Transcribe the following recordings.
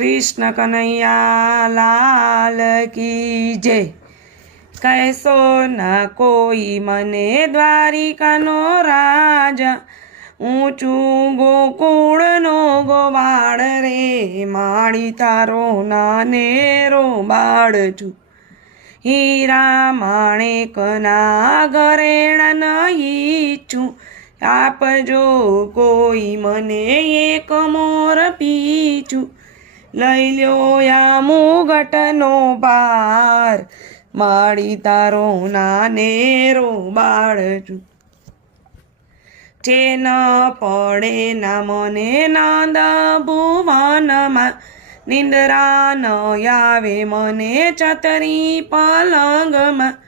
कृष्ण कन्हैया लाल की जय। कैसो न कोई मने द्वारिकानो राजा, ऊंचू गोकुळ नो गोवाळ रे, माळी तारो नानेरो बाळ છું। हीरा माणેકના ઘરેણા નહીં છું, આપજો કોઈ મને એક મોર પીછું। લઈ લ્યો યા મુગટનો ભાર, માળી તારો નાનેરો બાળ છું। જે ન પડે ના મને નંદ ભુવનમાં, નિંદ્રા ન આવે મને ચતરી પલંગમાં।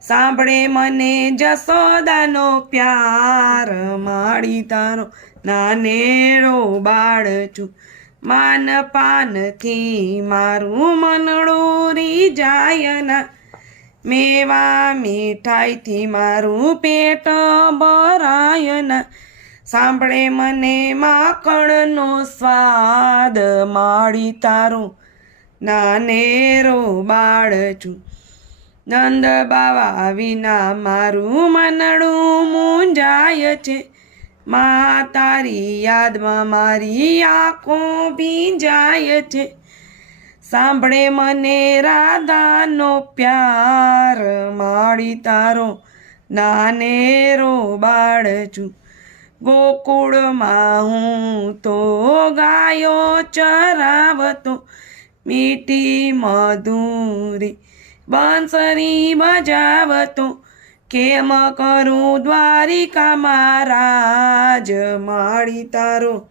સાંભળે મને જસોદાનો પ્યાર, માળી તારો નાનેરો બાળ છું। માન પાનથી મારું મનડું રીજાયના, મેવા મીઠાઈથી મારું પેટ ભરાયના। સાંભળે મને માખણનો સ્વાદ, માળી તારો નાનેરો બાળ છું। નંદ બાવા વિના મારું મનડું મૂંઝાય છે, મા તારી યાદમાં મારી આંખો ભીંજાય છે। સાંભળે મને રાધાનો પ્યાર, માળી તારો નાનેરો બાળ છું। ગોકુળમાં હું તો ગાયો ચરાવતો, મીઠી મધુરી બંસરી બજાવતો। કેમ કરું દ્વારિકામાં રાજ, માળી તારો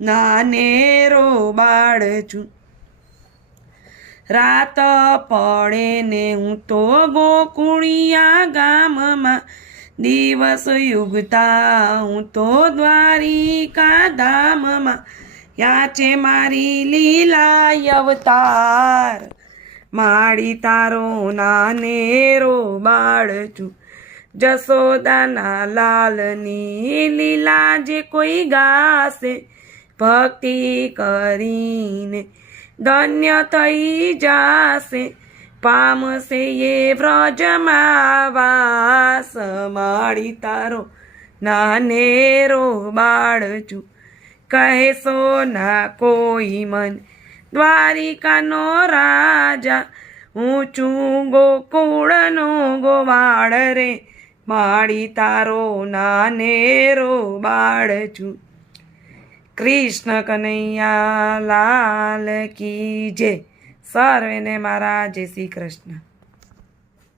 નાનેરો બાળ છું। રાત પડે ને હું તો ગોકુળિયા ગામમાં, દિવસ યુગતા હું તો દ્વારિકા ધામમાં। યા છે મારી લીલા અવતાર, માળી તારો નાનેરો બાળ છું। જસોદાના લાલની લીલા જે કોઈ ગાશે, ભક્તિ કરીને ધન્ય થઈ જાશે। પામશે એ વ્રજમાં વાસ, માળી તારો નાનેરો બાળ છું। કહેશો ના કોઈ મને દ્વારિકાનો રાજા, ઊંચું ગોકુળનો ગોવાળ રે, માળી તારો નાનેરો બાળ છું। કૃષ્ણ કનૈયા લાલ કી જય। સર્વેને મારા જય શ્રી કૃષ્ણ।